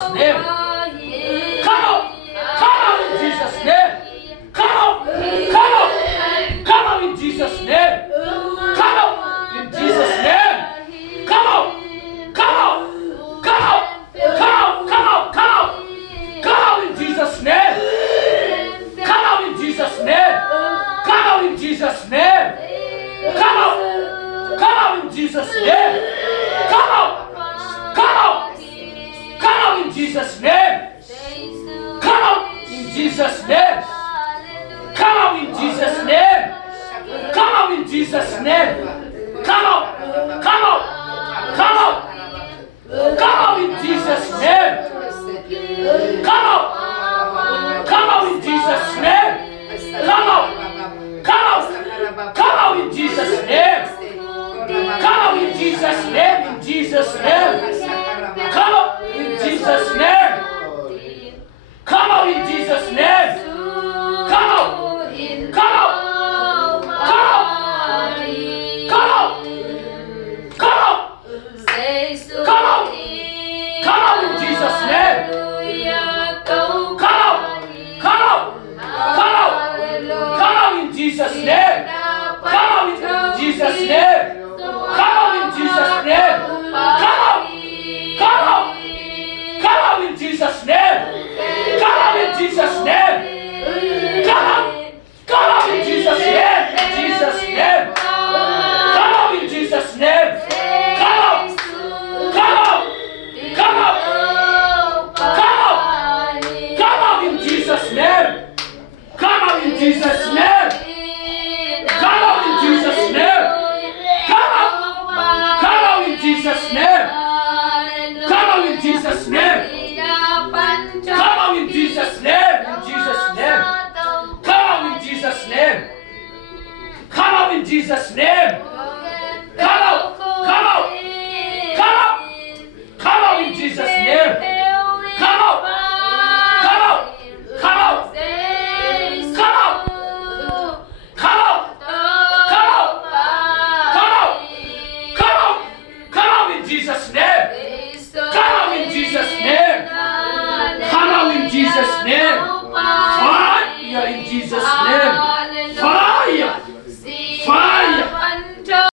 name. Come out. Come out in Jesus' name. Come out. Come out. Come out in Jesus' name. Come out in Jesus' name. Come out. Come out. Come out. Come out. Come out. Come out. Come out in Jesus' name. Come out in Jesus' name. Come out in Jesus' name. Come out. Come out in Jesus' name. Come out. Come out. Come out in Jesus' name. Come out in Jesus' name. Come out in Jesus' name. Come out in Jesus' name. Come out. Come out. Come out. Come out in Jesus' name. Come out. Come out in Jesus' name. Come out. Come out. Come out in Jesus' name. Come out in Jesus' name. In Jesus' name. Come out in Jesus' name. Come out in Jesus' name. Come out. Come out. Come out. Come out. Come out. Come out. Come out in Jesus' name. Come out. Come out. Come out. Come out in Jesus' name. Come out in Jesus' name. Come out in Jesus' name. Come out. Come out. Come out in Jesus' name. Come out in Jesus' name. Come out. Come out in Jesus' name. In Jesus' name. Come out in Jesus' name. Come out. Come out. Come out. Come out. Come out in Jesus' name. Come out in Jesus' name. Come out in Jesus' name. Come out. Come out in Jesus' name. Come out in Jesus' name. Come out in Jesus' name. In Jesus' name. Come out in Jesus' name. Come out in Jesus' name. Come out. Come out. Come out. Come out in Jesus' name. Come out. Come out. Come out. Come out. Come out. Come out. Come out. Come out. Come out in Jesus' name. Come out in Jesus' name. Come out in Jesus' name.